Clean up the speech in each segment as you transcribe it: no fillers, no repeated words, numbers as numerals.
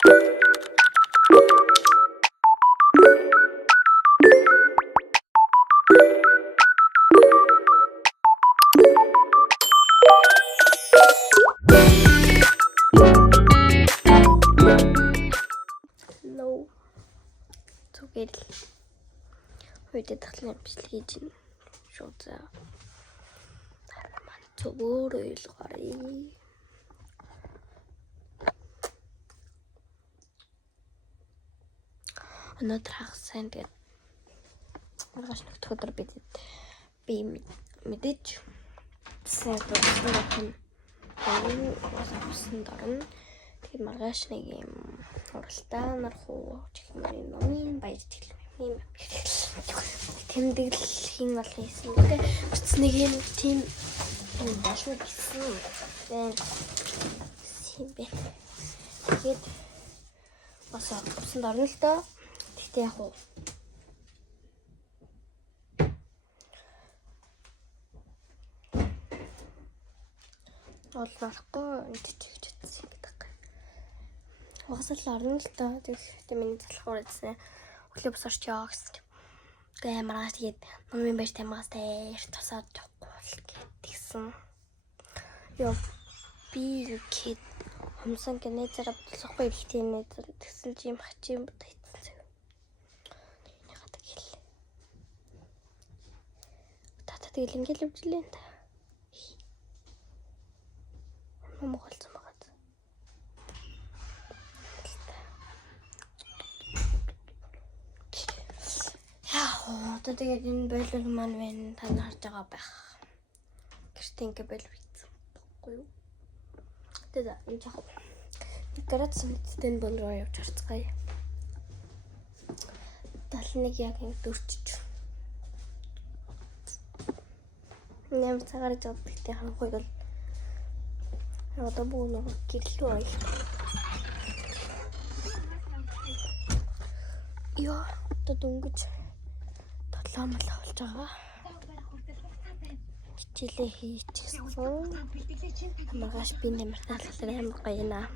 Зүгээр л хүйдэ тахлын бичлэг хийж байна. Шууд за. Мань зүгээр ойлгоорой. Өнөөдөр хагас сайн тэгээд маргааш нэгд өдөр би мэдээж сайн дурсан усан дорно. Тэгээд маргааш нэг юм уралдаан нархуу чихмэрийн номын баяж тэглэм юм. Тэмдэглэхийн бол хийсэн гэдэг. Бац нэг юм тийм башуу гэсэн. Симбэ. Тэгээд бас усан дорно л доо. Тэгтээ яг уу ол нарахгүй чичгэж утсан гэдэг. Угсаал орно л доо. Тэгтээ миний залхуур гэсэн. Өглөө бос орч яваа гэсэн. Тэгээ маргааш тэгээд номын байж тамгаас дээр тусаад явахгүй гэдгийгсэн. Яа би гээд хомсон гэнэ зэрэг бодлохгүй бэлтийн нэ тэгсэн чи юм хачийн бод хийсэн. Энийг хатаг хэл. Тата тэгэл ингээл өвчлээ та. Моголцсон байгаа. Одоо тэгээд энэ бойлол маань байна. Та нар харж байгаа байх. Гэртээ ингээ бойлол хийсэн баггүй юу? Тэгээд энэ жах градус мэдтэй болроо явж харцгаая. 71 яг ингэ дөрчиж. Нэм цагаар жаад гэхдээ ханхуй бол одоо бүү нэг гэрлүү аял. Яа, одоо дөнгөж толомол болж байгаа. Хичээлээ хийчихсэн. Маргааш би нэмэр таалхлаар амар гоё наа.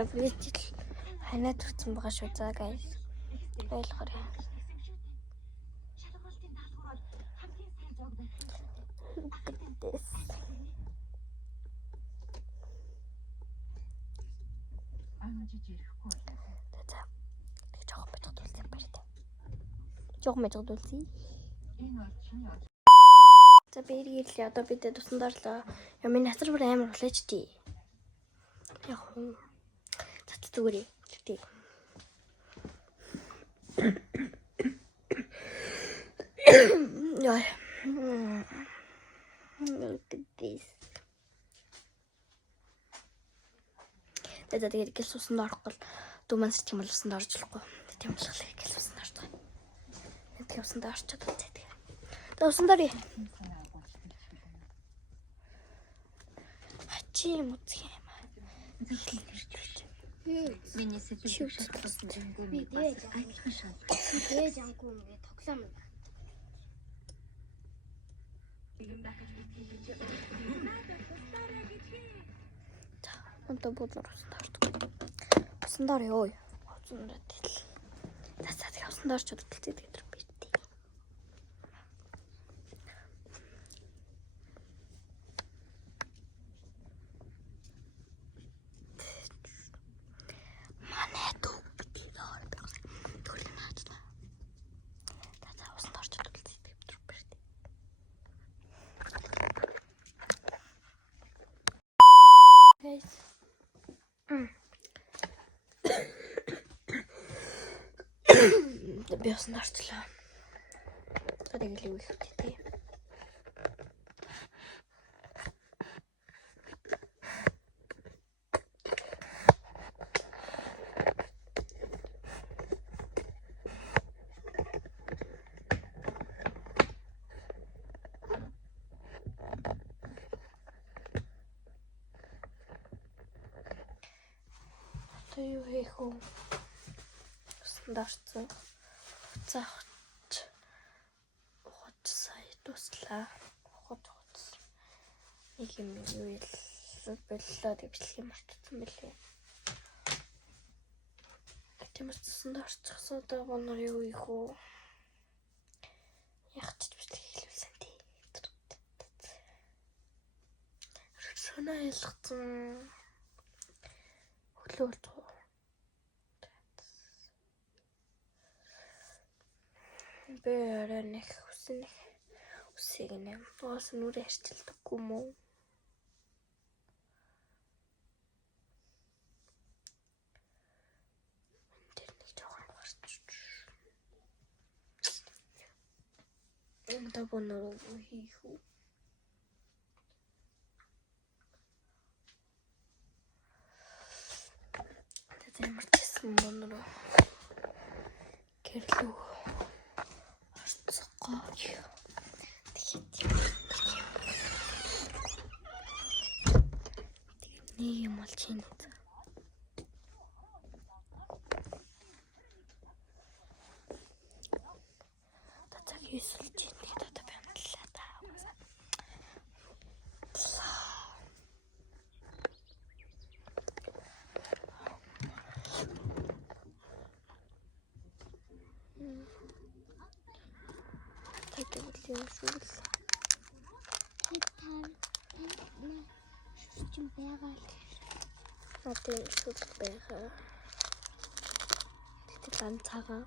Яг вичил ханаад төрсөн байгаа шүү заа guys. Ойлгоорой. Жог мэдгдүүлсэн. За бэргээл одоо бид тусан доорлоо. Яа миний хацар бүр амар улаач тий. Яг хөө. Цац зүгээрээ. Тий. Яа. Тэгээд гэл сусан дорхгүй думаас ч юм бол усан дорж болохгүй. Тийм болохоор гэл сусан дорж байгаа. Тэгээд усан дорчод үзээ тэгээд. Тэгээд усан дорё. Хачи юм үзэх юм аа. Миний сэтгэл хөдлөлт жингүү ми бас айхын шал. Тэгээд жангуу ингээ тоглоом. Одоо бодлоор усан дор ёо. Усан дор тэл. Тасаа тэг усан дорч удалцээ тэгээд битээ. Манай дүү битээ дор. Түлэн хаацна. Тасаа усан дорч удалцээ тэгээд битээ. Guys. Би усан дорчлоо. Тэгээд л үгүй тий. Юу хийх вэ? Усан дорцсон. Хуцаач сая дуслаа. байгаа. Хот. Нэг юм юу боллоо гэвчлээ мартсан бэлээ. Тэмцсэн дорцсон одоо гонор юу их үү? Яг ч бичлэг хэлүүлсэн тий. Сонаа ялгцсан. Хөлөөлт. Бэрэнэх үсэг нэм. Уус нүрэ арчилдаггүй мүү? Тэр нэг жоохон гарч. Одоо бонор хийх үү? Замарчсан бонор. Гэрлүү. Арцгаа. Нэг юм бол чинь. Тацаг хийсэлж байгаа одоо бямтлаа та. Тэгвэл юм шүү. Шүрчэн байгаа л. Одоо шүрч байгаа. Тэгтэл ганцаагаа.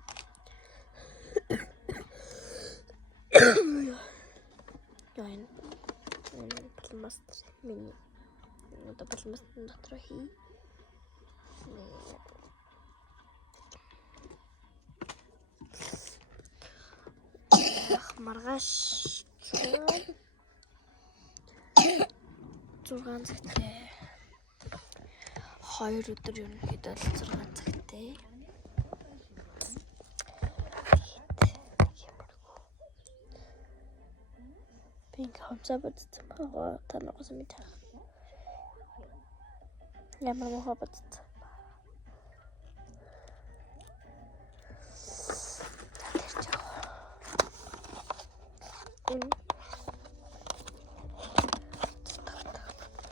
Яин. Балмастер миний. Одоо балмастер дотор хий. Маргааш 6 цагтай 2 өдөр ерөнхийдөө 6 цагтай. Пинк хамсаа бодсон байгаа танаас мэд. Ямар мохоо бодсон.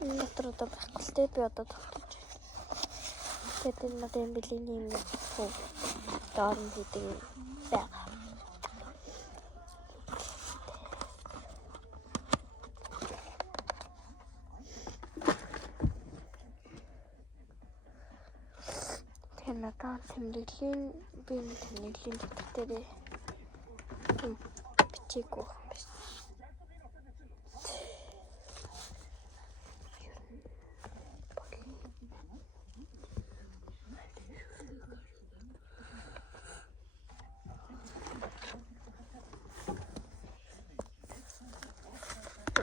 Дотор одоо багталтай би одоо тогтож байна. Тэгээд энэ надад бэлэний юм хөө даан хийдэг байгаа. Тэгээд надад тэмдэглэлийн би тэмдэглэлийн дотор дээр бичээгүй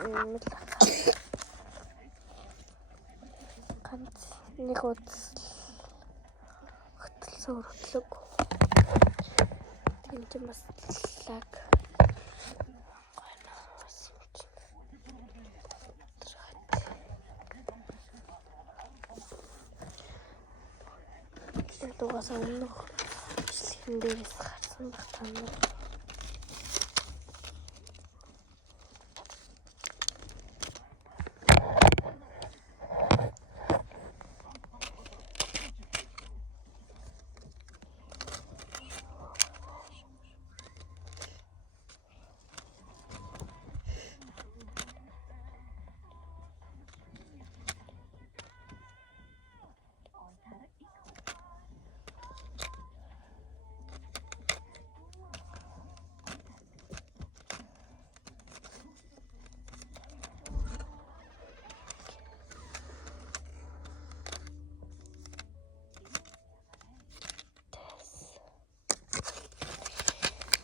юм байна. Ганц нэг удаа хөтлсөн хөтлөг. Тэнд бас лаг. Дугасаа өмнөх бичлэгэн дээрээс гарсан баг тань.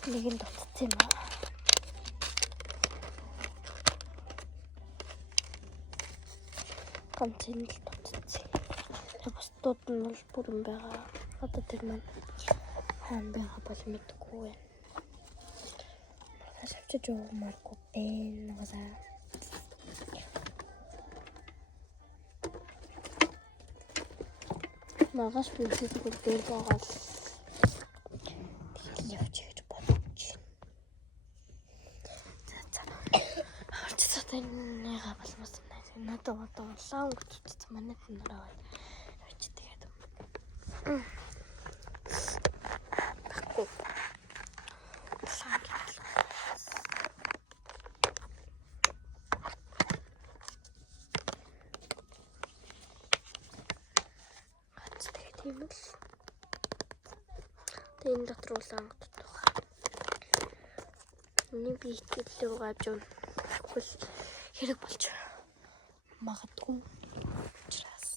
Нэг нь дутцсан юм аа. Ганц нь л дутцсан. Тэгээ бусдууд нь бол бүрэн байгаа. Одоо тэр маань хаана байгаа бол мэдгүй байна. Маргааш авчиж өгмааргүй байна. Угаасаа маргааш би үсэйг дээр байгаа л Тэнийг болмос юм. Надад улаан өнгөцөд манайд нураа байна. Явж тэгээд. Баггүй. Тийм л. Тэгээд энэ дотор улаан өнгөцөд байгаа. Энийг би итгэл авч явна. Хэрэг болж магадгүй учраас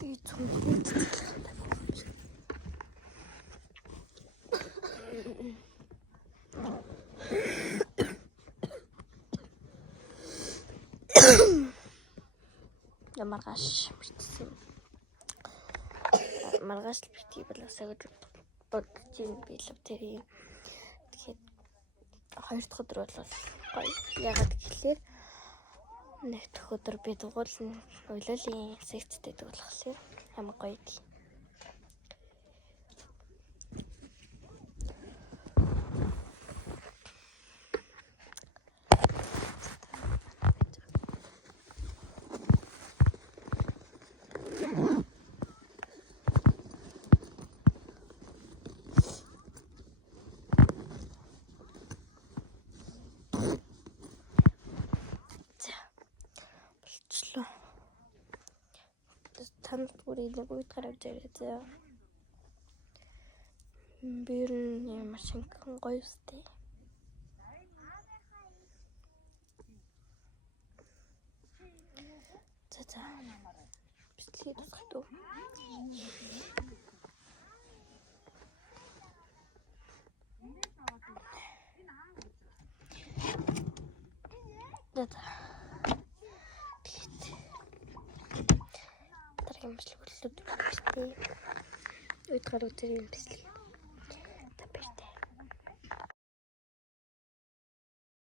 би зөвхөн маргааш битсэн. Маргааш л битгий болоосаа гэж бодож юм билээ тэр юм. Тэгэхээр хоёр дахь өдөр бол гоё. Ягаад гэхэлэр нэг дахь өдөр би дугуулсан уйлалын секцтэй дугуулсан. Ямар гоё дээ. Танд бүрийг нэг үед гараад ирээ. Бэр нь машин гоё үстэй. За. Бичлэг тусах. За. Бичлэг боллоо. Үед гараад ирээ бичлэг.